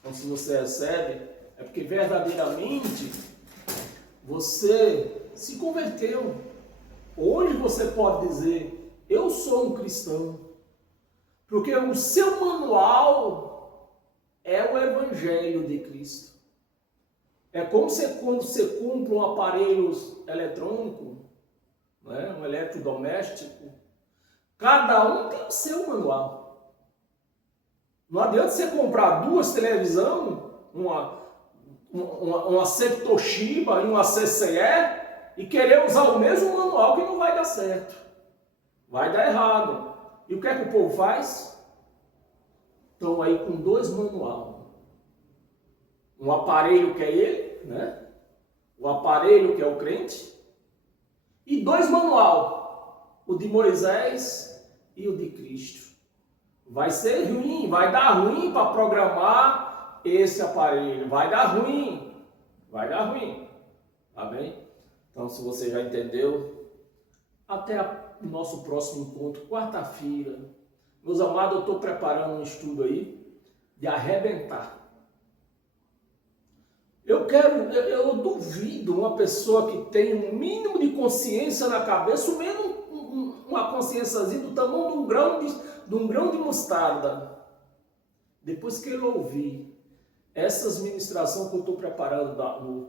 Então, se você recebe, é porque verdadeiramente você se converteu. Hoje você pode dizer, eu sou um cristão. Porque o seu manual é o Evangelho de Cristo. É como quando você compra um aparelho eletrônico, né, um eletrodoméstico, cada um tem o seu manual. Não adianta você comprar duas televisões, uma Toshiba e uma CCE, e querer usar o mesmo manual, que não vai dar certo. Vai dar errado. E o que é que o povo faz? Estão aí com dois manuais. Um aparelho que é ele, né? O aparelho que é o crente. E dois manual. o de Moisés e o de Cristo. Vai ser ruim, vai dar ruim para programar esse aparelho, vai dar ruim, tá bem? Então, se você já entendeu, até o nosso próximo encontro, quarta-feira. Meus amados, eu estou preparando um estudo aí de arrebentar. Eu duvido uma pessoa que tem um mínimo de consciência na cabeça, o menos uma consciênciazinha do tamanho de um grão de mostarda. Depois que ele ouvir essas ministrações que eu estou preparando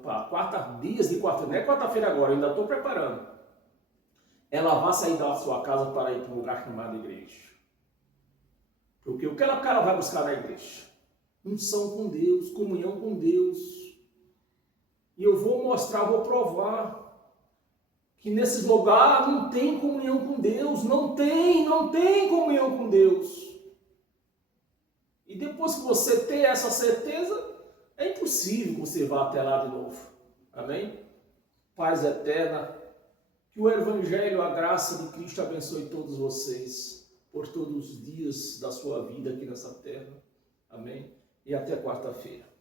para dias de quarta-feira, não é quarta-feira agora, eu ainda estou preparando. Ela vai sair da sua casa para ir para um lugar chamado igreja. Porque o que ela vai buscar na igreja? Unção com Deus, comunhão com Deus. E eu vou mostrar, vou provar que nesses lugares não tem comunhão com Deus, não tem comunhão com Deus. E depois que você ter essa certeza, é impossível que você vá até lá de novo. Amém? Paz eterna, que o Evangelho, a graça de Cristo abençoe todos vocês por todos os dias da sua vida aqui nessa terra. Amém? E até quarta-feira.